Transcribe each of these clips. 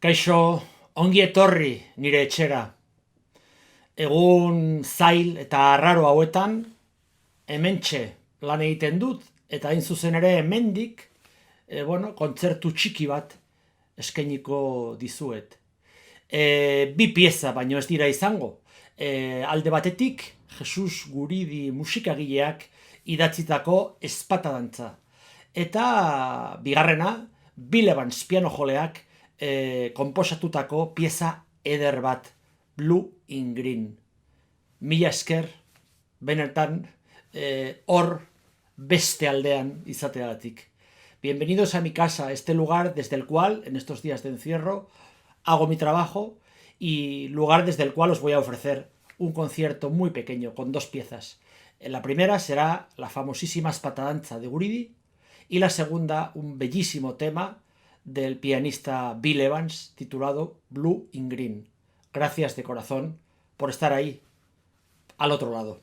Kaixo, ongi etorri nire etxera. Egun zail eta arraro hauetan, hementxe lan egiten dut, eta hain zuzen ere hemendik, kontzertu txiki bat eskainiko dizuet. Bi pieza baino ez dira izango. Alde batetik, Jesus Guridi musikagileak idatzitako ezpata dantza. Eta bigarrena, Bill Evans piano joleak konposatutako pieza eder bat, Blue in Green. Mila esker, benetan, hor beste aldean izateagatik. Bienvenidos a mi casa, este lugar desde el cual, en estos días de encierro, hago mi trabajo y lugar desde el cual os voy a ofrecer un concierto muy pequeño con dos piezas. La primera será la famosísima espatadanza de Guridi y la segunda un bellísimo tema del pianista Bill Evans titulado Blue in Green. Gracias de corazón por estar ahí, al otro lado.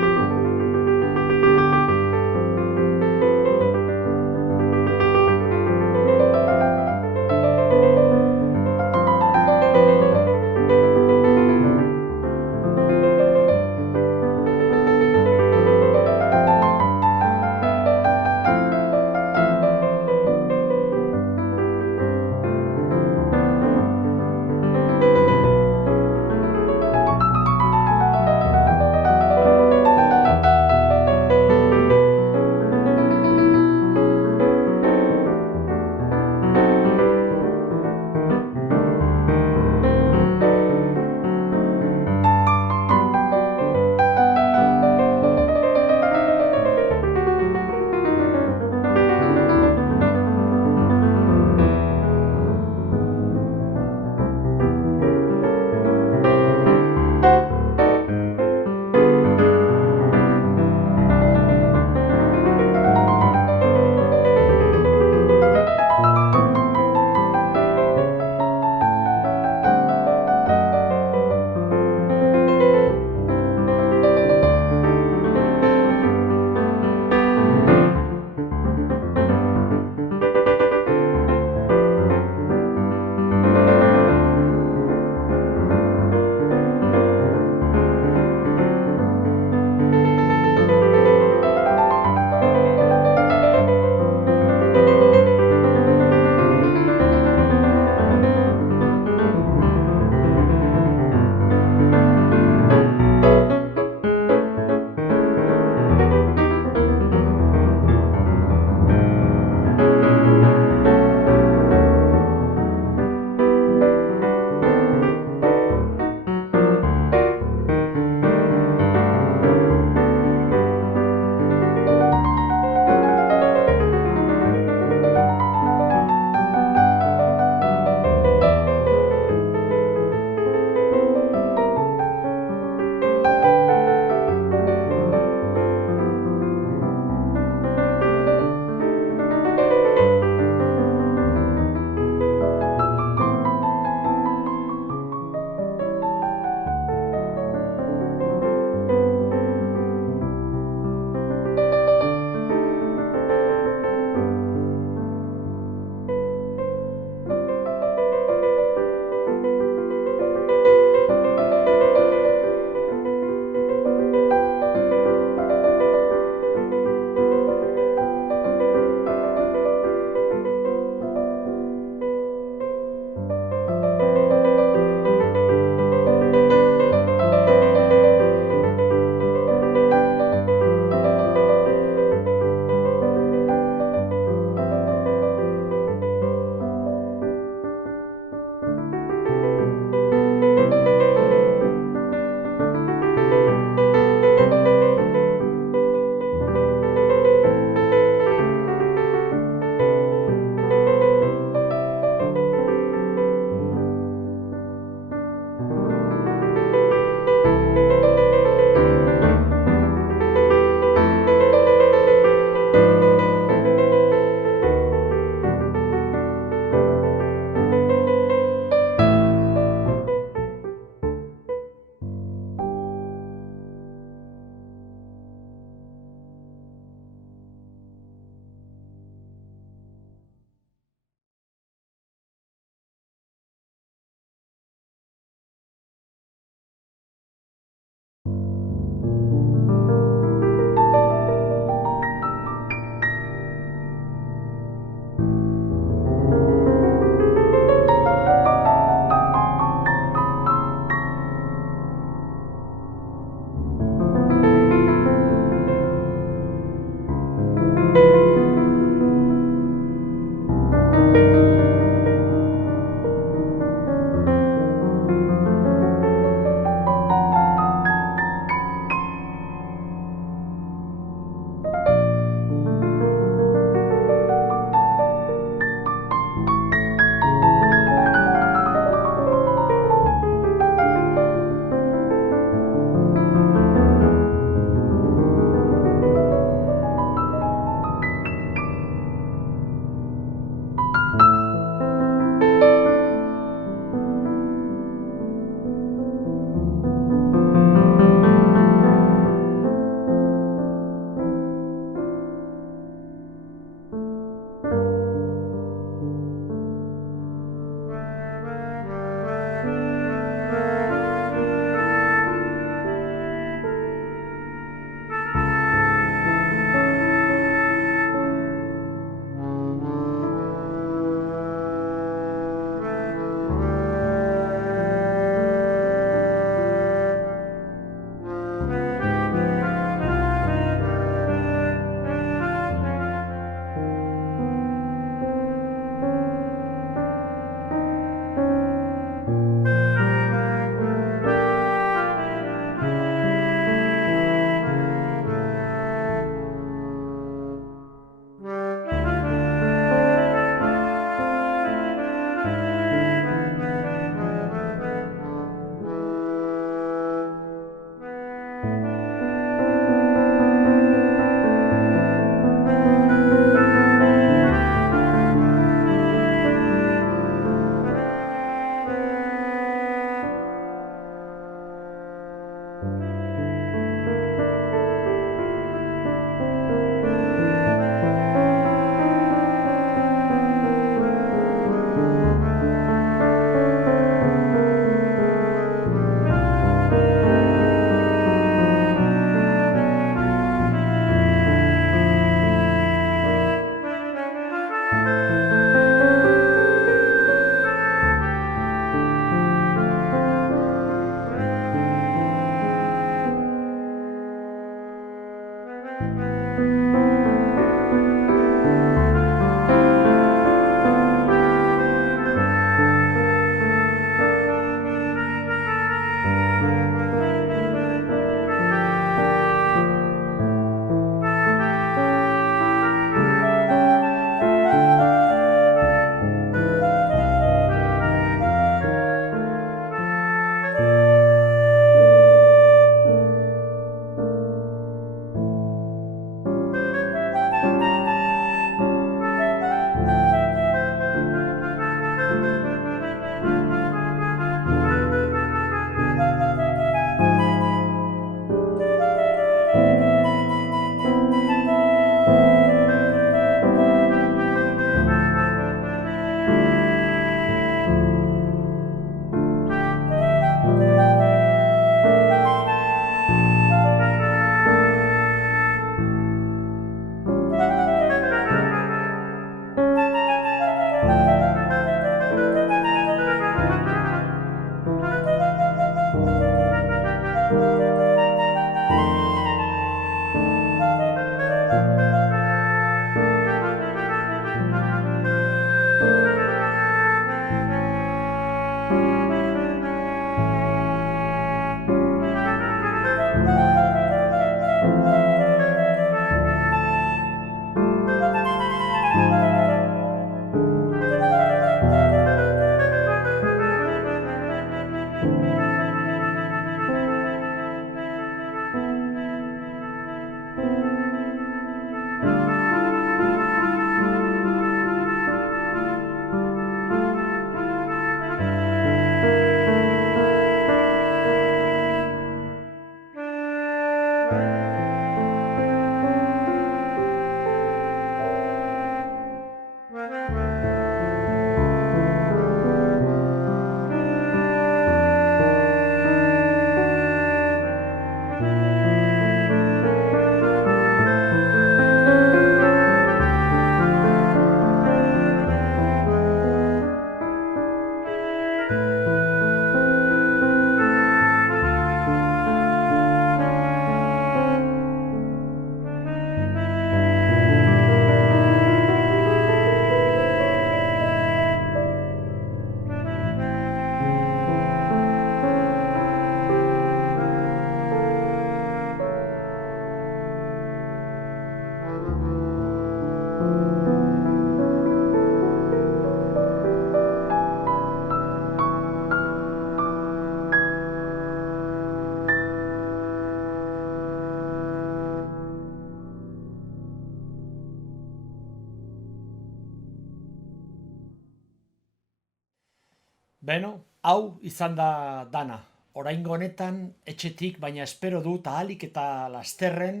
Beno, hau izan da dana. Oraingo honetan, etxetik, baina espero dut ahalik eta lasterren,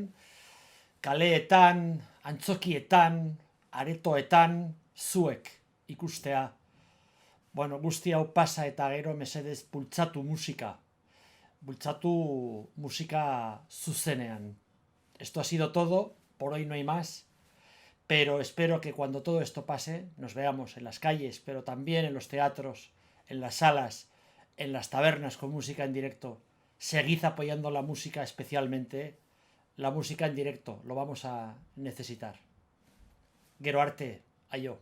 kaleetan, antzokietan, aretoetan, zuek ikustea. Bueno, guzti hau pasa eta gero mesedez bultzatu musika. Bultzatu musika zuzenean. Esto ha sido todo, por hoy no hay más, pero espero que cuando todo esto pase nos veamos en las calles, pero también en los teatros, en las salas, en las tabernas con música en directo. Seguid apoyando la música, especialmente la música en directo, lo vamos a necesitar. Gero arte, aio.